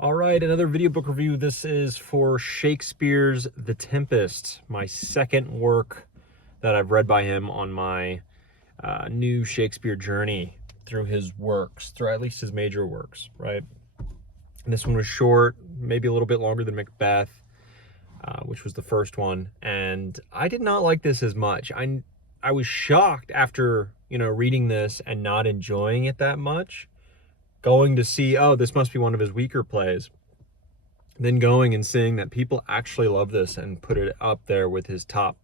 All right, another video book review. This is for Shakespeare's The Tempest, my second work that I've read by him on my new Shakespeare journey through his works, through at least his major works, right? And this one was short, maybe a little bit longer than Macbeth, which was the first one, and I did not like this as much. I was shocked after, reading this and not enjoying it that much, going to see, oh, this must be one of his weaker plays, then going and seeing that people actually love this and put it up there with his top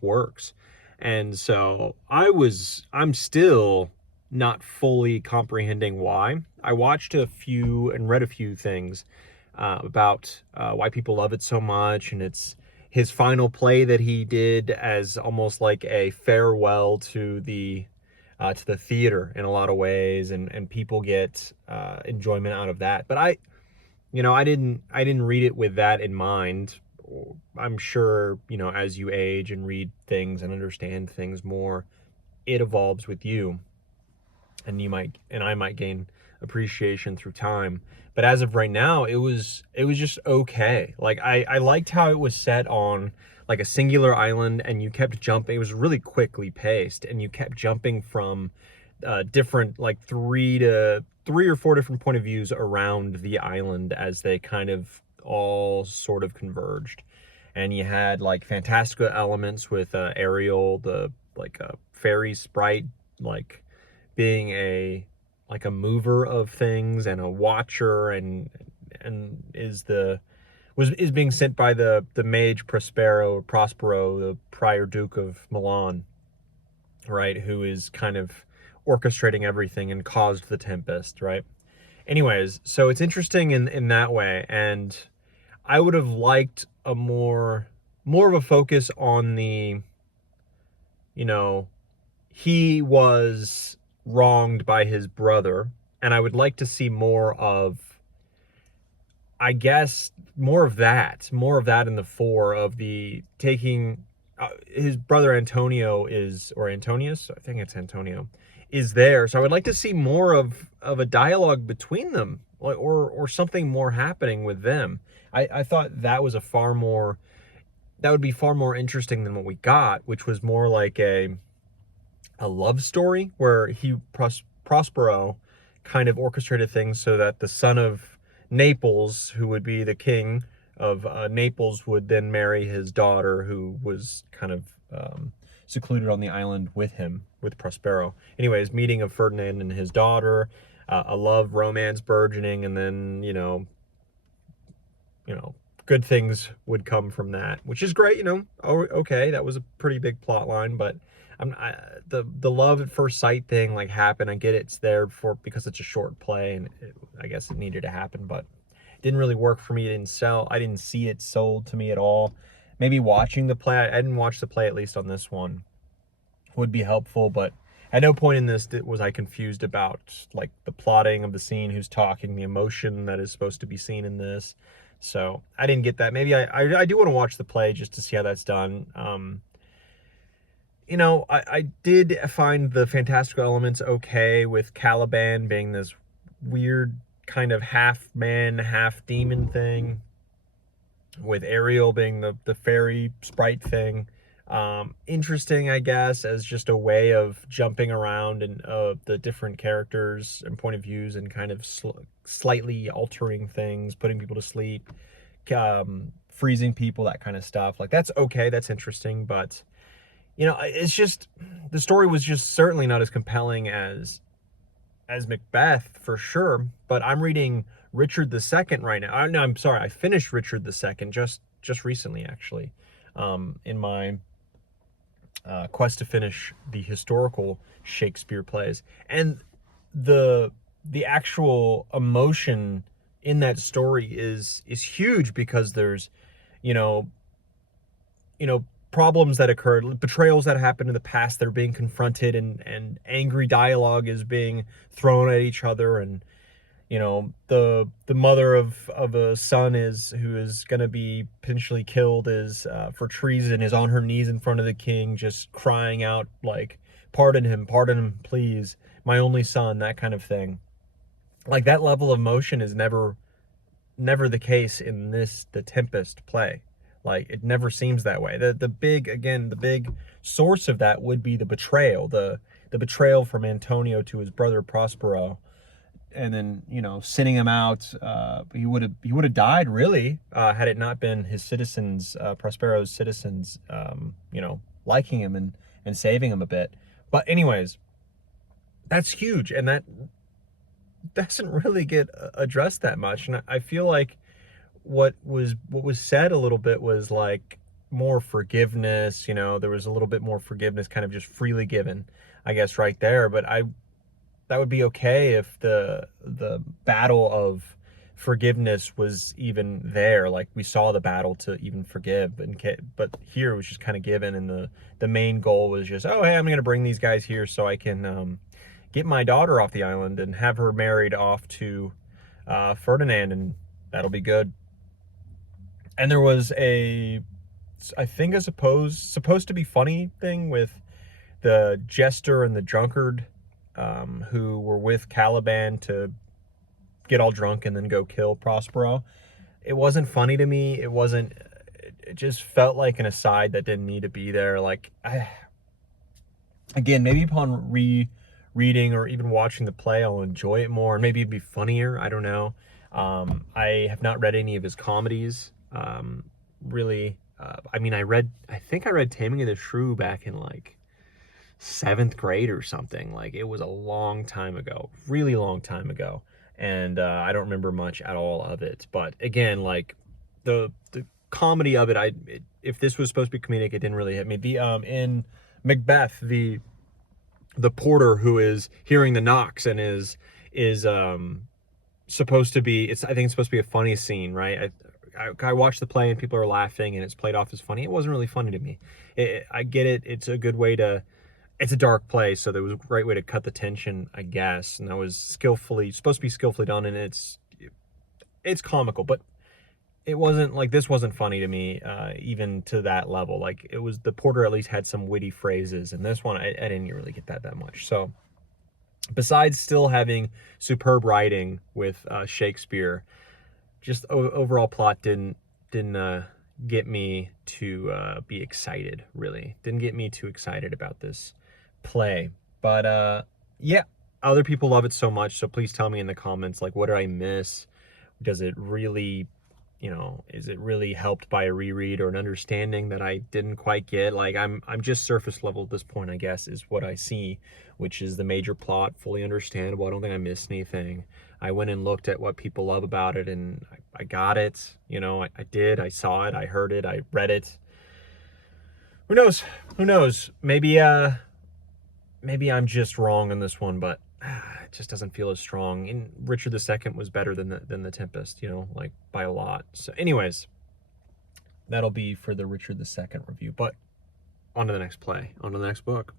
works. And so I'm still not fully comprehending why. I watched a few and read a few things about why people love it so much, and it's his final play that he did as almost like a farewell to the theater in a lot of ways, and people get enjoyment out of that. But I didn't read it with that in mind. I'm sure, as you age and read things and understand things more, it evolves with you, and I might gain appreciation through time. But as of right now, it was just okay. Like I liked how it was set on like a singular island, and you kept jumping. It was really quickly paced, and you kept jumping from different, like three or four different point of views around the island as they kind of all sort of converged. And you had like fantastical elements with Ariel, the like a fairy sprite, like being a mover of things and a watcher, and is being sent by the mage Prospero, the prior Duke of Milan, right, who is kind of orchestrating everything and caused the Tempest, right? Anyways, so it's interesting in that way, and I would have liked a more of a focus on the, he was wronged by his brother, and I would like to see more of, I guess, more of that in the fore of the taking his brother Antonio or Antonius, I think it's Antonio, is there. So I would like to see more of a dialogue between them, or something more happening with them. I thought that was that would be far more interesting than what we got, which was more like a love story where Prospero kind of orchestrated things so that the son of Naples, who would be the king of Naples, would then marry his daughter, who was kind of secluded on the island with him, with Prospero. Anyways, meeting of Ferdinand and his daughter, a love romance burgeoning, and then good things would come from that, which is great. Oh, okay, that was a pretty big plot line, but the love at first sight thing like happened. I get it's there because it's a short play, and I guess it needed to happen, but it didn't really work for me. It didn't sell. I didn't see it sold to me at all. Maybe watching the play, I didn't watch the play, at least on this one, would be helpful, but at no point in this was I confused about like the plotting of the scene, who's talking, the emotion that is supposed to be seen in this. So I didn't get that. Maybe I do want to watch the play just to see how that's done. I did find the fantastical elements okay, with Caliban being this weird kind of half man, half demon thing, with Ariel being the fairy sprite thing. Interesting, I guess, as just a way of jumping around and the different characters and point of views, and kind of slightly altering things, putting people to sleep, freezing people, that kind of stuff. Like, that's okay, that's interesting, but it's just, the story was just certainly not as compelling as Macbeth, for sure. But I'm reading Richard II right now. No, I'm sorry, I finished Richard II just recently, actually, in my quest to finish the historical Shakespeare plays. And the actual emotion in that story is huge, because there's problems that occurred, betrayals that happened in the past that are being confronted, and angry dialogue is being thrown at each other. And the mother of a son who is going to be potentially killed is for treason, is on her knees in front of the king, just crying out like, pardon him, please, my only son," that kind of thing. Like, that level of emotion is never never the case in the Tempest play. Like, it never seems that way. The big source of that would be the betrayal, the betrayal from Antonio to his brother Prospero, and then, you know, sending him out. He would have died, really, had it not been his citizens, Prospero's citizens, you know, liking him and saving him a bit. But anyways, that's huge, and that doesn't really get addressed that much. And I feel like what was said a little bit was like more forgiveness. You know, there was a little bit more forgiveness, kind of just freely given, I guess, right there. But that would be okay if the battle of forgiveness was even there. Like, we saw the battle to even forgive, but here it was just kind of given, and the main goal was just, oh, hey, I'm gonna bring these guys here so I can get my daughter off the island and have her married off to Ferdinand, and that'll be good. And there was I think a supposed to be funny thing with the jester and the drunkard, who were with Caliban to get all drunk and then go kill Prospero. It wasn't funny to me. It just felt like an aside that didn't need to be there. Like, again, maybe upon reading or even watching the play, I'll enjoy it more, and maybe it'd be funnier. I don't know. I have not read any of his comedies. Really, I mean, I think I read Taming of the Shrew back in like 7th grade or something. Like, it was a long time ago, really long time ago, and I don't remember much at all of it. But again, like, the comedy of it, if this was supposed to be comedic, it didn't really hit me. In Macbeth, the porter who is hearing the knocks and is supposed to be, I think it's supposed to be a funny scene, right? I watched the play and people are laughing and it's played off as funny. It wasn't really funny to me. I get it. It's a good way to, it's a dark play, so there was a great way to cut the tension, I guess. And that was supposed to be skillfully done, and it's comical, but it wasn't like, this wasn't funny to me, even to that level. Like, it was, the porter at least had some witty phrases, and this one, I didn't really get that much. So besides still having superb writing with Shakespeare, just overall plot didn't get me to be excited, really. Didn't get me too excited about this play. But yeah, other people love it so much, so please tell me in the comments, like, what did I miss? Does it really, you know, is it really helped by a reread or an understanding that I didn't quite get? Like, I'm just surface level at this point, I guess, is what I see, which is the major plot, fully understandable. I don't think I missed anything. I went and looked at what people love about it, and I got it. You know, I did. I saw it. I heard it. I read it. Who knows? Who knows? Maybe I'm just wrong on this one, but it just doesn't feel as strong. And Richard II was better than the Tempest, you know, like, by a lot. So anyways, that'll be for the Richard II review. But on to the next play, on to the next book.